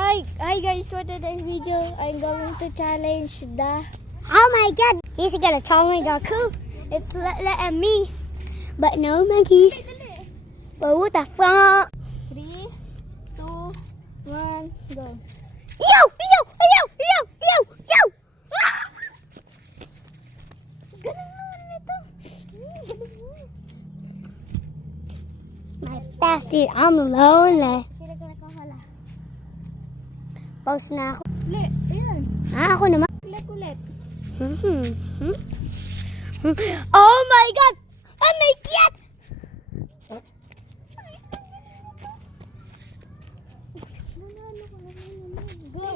Hi guys, for today's video, I'm going to challenge the... Oh my god, he's gonna challenge Aku. It's Lele and me. But no monkeys. But what the fuck? 3, 2, 1, go. Yo! Yo! Yo! Yo! Yo! Yo! Galing naman nito. Galing mo. My bestie, I'm lonely. Sila ka nakakala. Pause na ako. Ulit, ayan. Ako naman. Ulit. Oh my god! Oh my god! Manalo ka na naman. Go.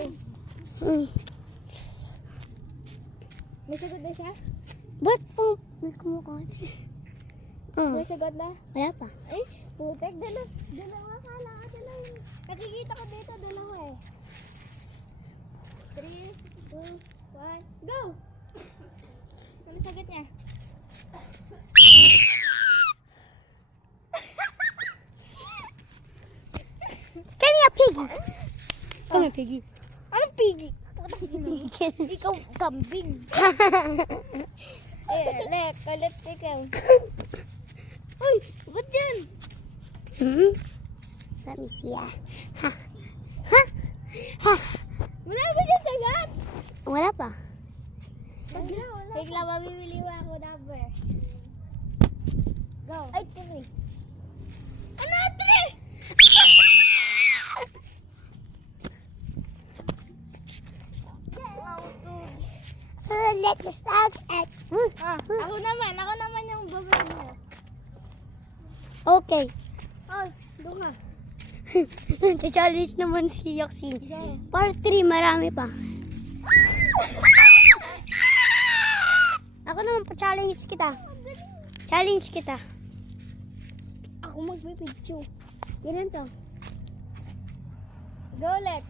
May sagot na siya? Ba't po? May kumukha siya. May sagot na? Wala pa. Ay, putek. Dalawa kala ka dalawa. Nakikita ko dito, dalawa eh. 3, 2, 1, go! Ano sagot niya? Come here, piggy. Come here, piggy. Anong pigi? Ikaw kambing. Lek, kalit ikaw. Uy, ba't dyan? Let me see. Ha. Wala ba dyan sagot? Wala pa. Wala. Bigla mamimiliwa ako number. Go. Ay, 3. Ano, 3? Let the dogs at. Ako naman yung babae mo. Okay. Oh, doon ka. Challenge naman si Yoxin. Go. Part 3, marami pa. Ako naman pa-challenge kita. Challenge kita. Ako magpipicture. Ganun to. Go, Lex.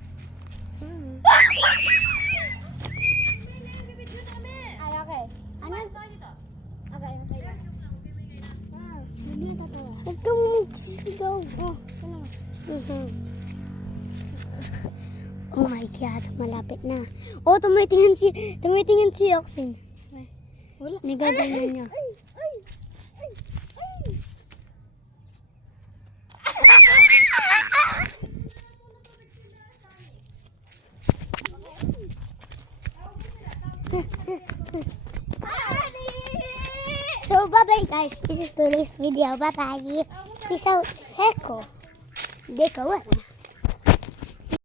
Ay, okay. Ano? Okay. Hindi na tatawa. Huwag kang magsisigaw. Oh my god, malapit na. Oh, tumitingin si Yoxin. Wala. Nagaganyan niya. Ay. So, bye-bye guys. This is today's video. Bye-bye. Peace out. Seko. Deko.